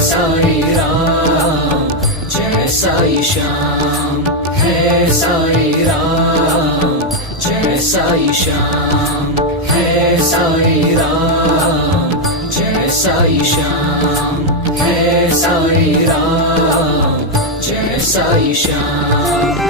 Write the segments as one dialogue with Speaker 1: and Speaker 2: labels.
Speaker 1: साई राम जय साई श्याम है साई राम जय साई श्याम है साई राम जय साई श्याम है साई राम जय साई श्याम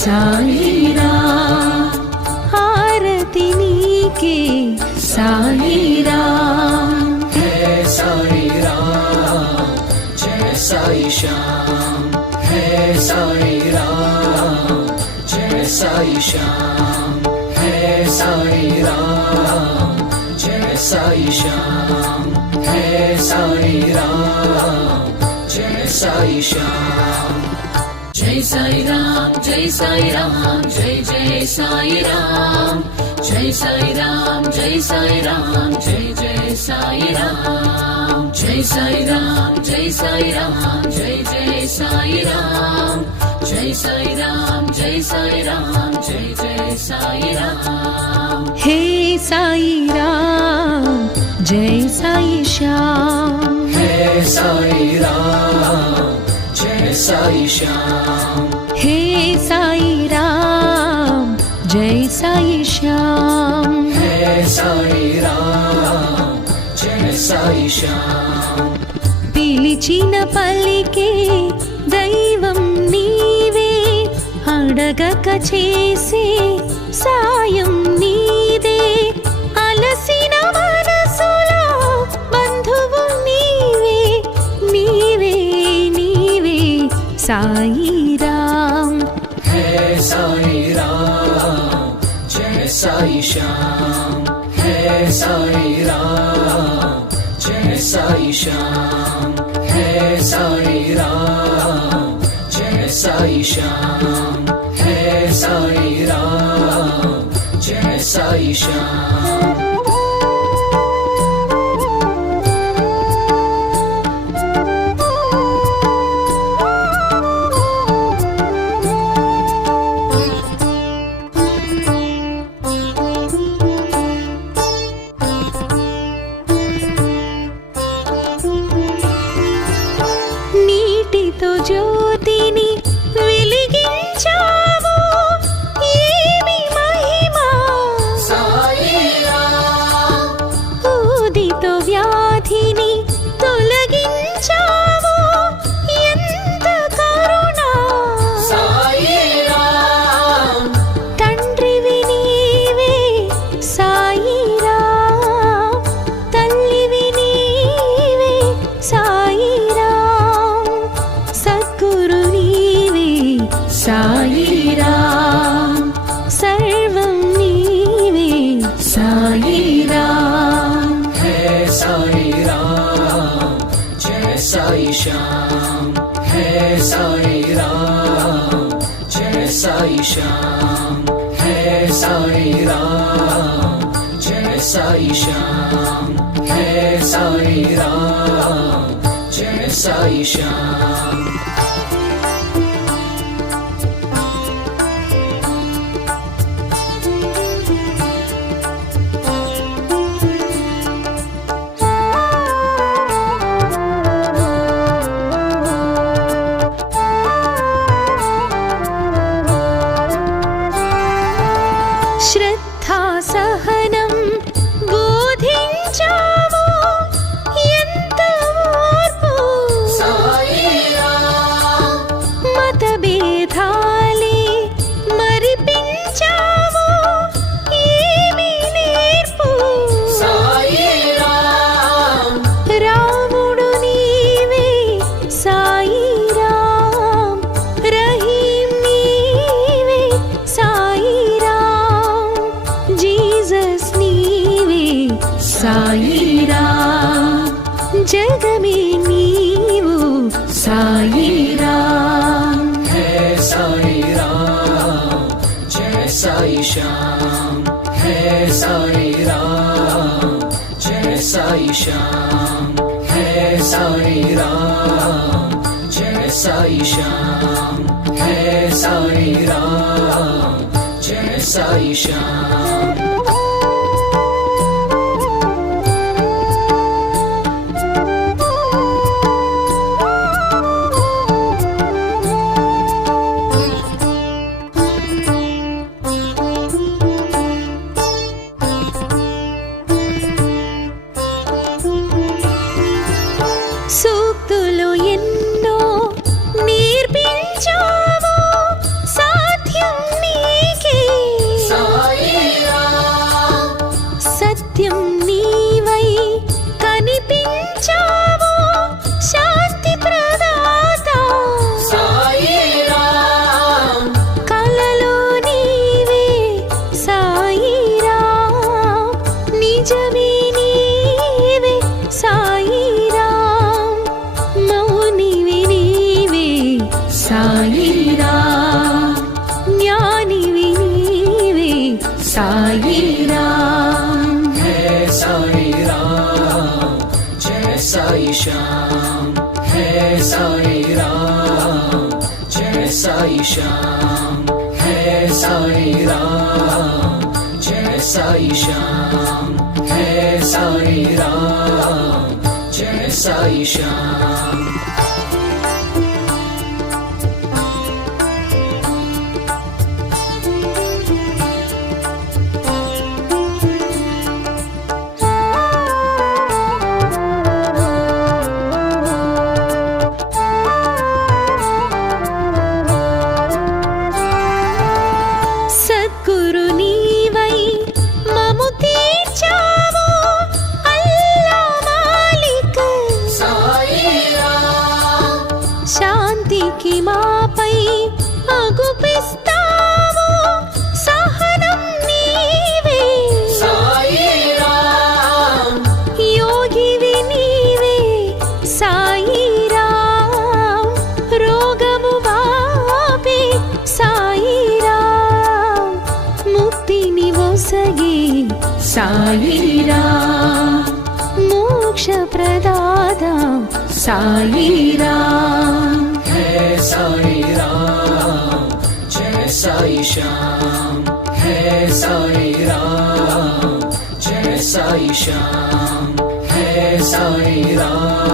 Speaker 2: సాయిరా. హారతి నీకే సాయిరా.
Speaker 1: హే సాయిరా జయ సాయి శ్యామ్. హే సాయిరా జయ సాయి శ్యామ్. హే సాయిరా జయ సాయి శ్యామ్. హే సాయిరా జయ సాయి శ్యామ్. జై సాయిరామ్ జై సాయిరామ్ జై జై సాయిరామ్ జై సాయిరామ్ జై సాయిరామ్ జై జై సాయిరామ్ జై సాయిరామ్ జై సాయిరామ్ జై జై సాయిరామ్ జై సాయిరామ్ జై సాయిరామ్ జై జై సాయిరామ్
Speaker 2: హే సాయిరామ్ జై సాయి శ్యామ్
Speaker 1: హే సాయిరామ్ साई श्याम
Speaker 2: హే సాయిరాం జై సాయి శ్యామ్
Speaker 1: है साई राम जय साई श्याम
Speaker 2: పిలిచిన పలికే దైవం నీవే అడగక చేసే సాయం నీదే
Speaker 1: साई राम। हे साई राम जय साई श्याम। हे साई राम जय साई श्याम। हे साई राम जय साई श्याम। हे साई राम जय साई श्याम। साई राम जय साई श्याम हे साई राम जय साई श्याम हे साई राम जय साई श्याम। साई श्याम है साई राम जय साई श्याम है साई राम जय साई श्याम है साई राम जय साई श्याम साई राम जय साई श्याम। है साई राम जय साई श्याम। है साई राम जय साई श्याम। है साई राम जय साई श्याम
Speaker 2: साईरा। मोक्षप्रदा साईरा।
Speaker 1: हे सारी जय साई श्याम। हे सा जय साई श्याम। हे साईरा।